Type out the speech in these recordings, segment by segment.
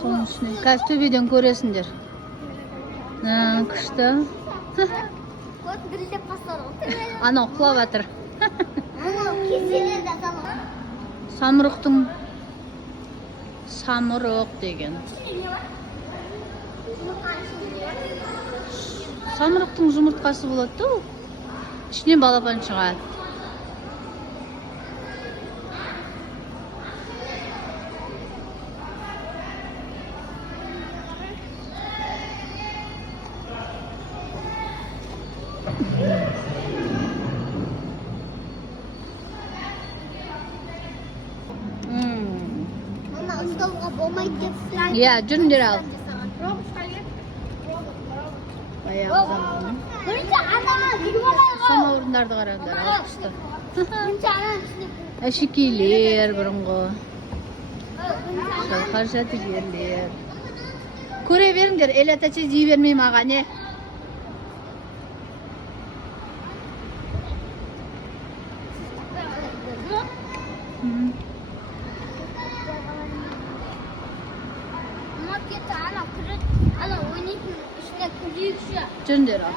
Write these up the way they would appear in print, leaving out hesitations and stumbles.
Соның үстіне. Қазір төбеден көресіңдер. Күшті. Анау құлап жатыр. Самұрықтың самұрық деген. Самұрықтың жұмыртқасы болады да ол. İçine балапан шығады. Ya, жүріңдер ал. Самаурындарды қараңдар, алып күшті. Әшекейлер бұрынғы. Шалқар жәдігерлер. Көре беріңдер, ел атачы жей бермей маған, не? Жүріңдер ал.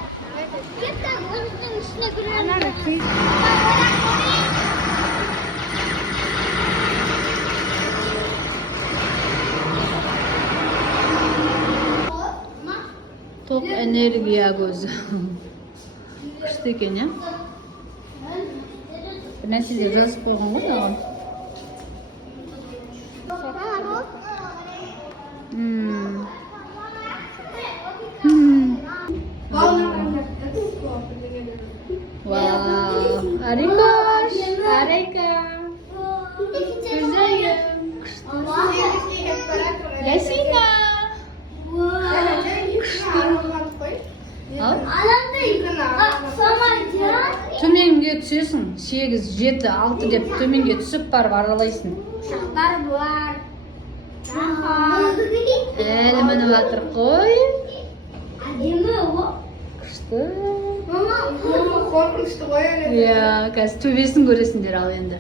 Тоқ энергия көзі. Күшті екен, я? Bir нәрселер жазып қойған ғой оған. Вау, Арикош, Арика. Güzelim. Ясина. Төменге түсесің, 8, 7, 6 деп төменге түсіп барып аралайсың. Шақтар бар. Әлі мініп жатыр қой. Әдемі о. Күшті. Мама қорқынышты ғой әлі. Иә, қазір төбесін көресіңдер ал енді.